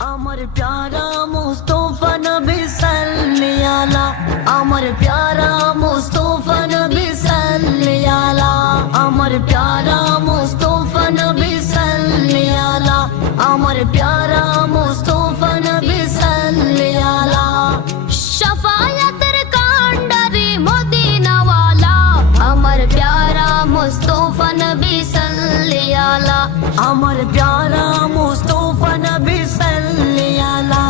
আমার প্যারা মুস্তফা নবী সাল্লি আলা, আমার প্যারা মুস্তফা নবী সাল্লি আলা, আমার প্যারা মুস্তফা নবী সাল্লি আলা, আমার প্যারা মুস্তফা নবী সাল্লি আলা। শাফায়াতের কান্ডারি মদিনা ওয়ালা, আমার প্যারা মুস্তফা নবী সাল্লি আলা, আমার প্যারা মুস্তফা নবী সাল্লি আলা,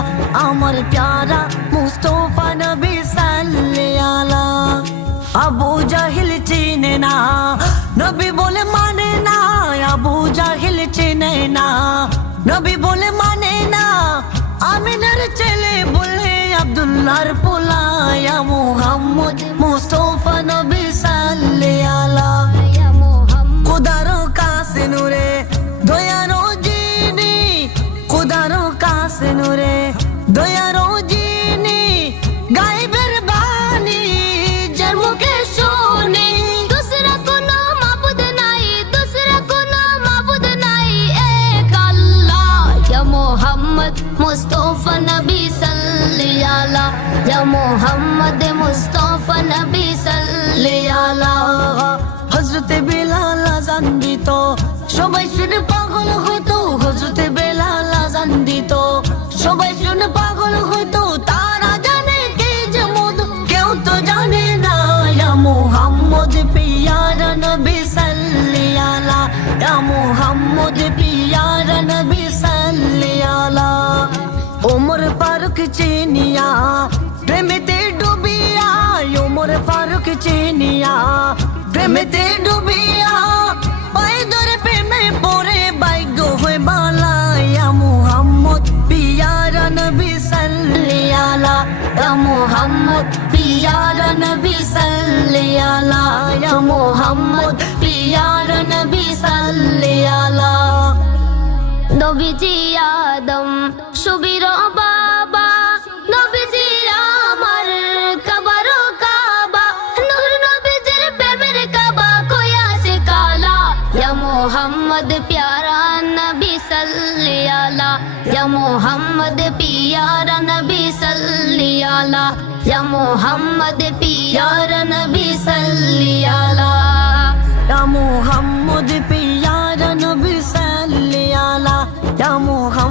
আমার প্যারা মুস্তফা নবী সাল্লি আলা। আবু জাহিল চিনে না নবী বলে মানে না, আবু জাহিল চিনে না নবী বলে মানে না, আমিনার ছেলে বলে আব্দুল্লাহর পোলা, ইয়া মুহাম্মদ মুস্তফা নবী সাল্লি আলা। খুদারো কাছে নূরে দয়ারো জিনি, খুদারো কাছে নূরে দয়ারো জিনি, গায়েবের বাণী যার মুখে শুনি, দুসরা কোনো মাবুদ নাই, দুসরা কোনো মাবুদ নাই, এক আল্লাহ। ইয়া মুহাম্মদ মুস্তফা নবী সাল্লি আলা, ইয়া মুহাম্মদ মুস্তফা নবী সাল্লি আলা। হযরতে বেলাল আযান দিত, সবাই শুনে পাগল হতো, হযরতে বেলাল আযান দিত, সবাই শুনে পাগল হতো, তারা জানে কে যে মধু, কেউ তো জানে না। ইয়া মুহাম্মদ পিয়ারা নবী সাল্লি আলা, ইয়া মুহাম্মদ পিয়ারা নবী সাল্লি আলা। ওমর ফারুক চিনিয়া প্রেমেতে ডুবিয়া, ওমর ফারুক চিনিয়া প্রেমেতে ডুবিয়া, পায়ে ধরে প্রেমে পড়ে ভাগ্য হয়ে বালা। ইয়া মুহাম্মদ পিয়ারা নবী সাল্লি আলা, ইয়া মুহাম্মদ পিয়ারা নবী সাল্লি আলা, ইয়া মুহাম্মদ পিয়ারা নবী সাল্লি আলা। নবীজি আদম সুবীর বাবা, নবীজি আমার কাবারো কাবা, নূর নবীজির প্রেমের কাবা কই আছে কালা। ইয়া মুহাম্মদ প্যারা নবী সাল্লি আলা, ইয়া মুহাম্মদ পিয়ারা নবী সাল্লি আলা, ইয়া মুহাম্মদ পিয়ারা নবী সাল্লি আলা, ইয়া মুহাম্মদ পিয়ারা নবী সাল্লি আলা, ইয়া মুহাম্মদ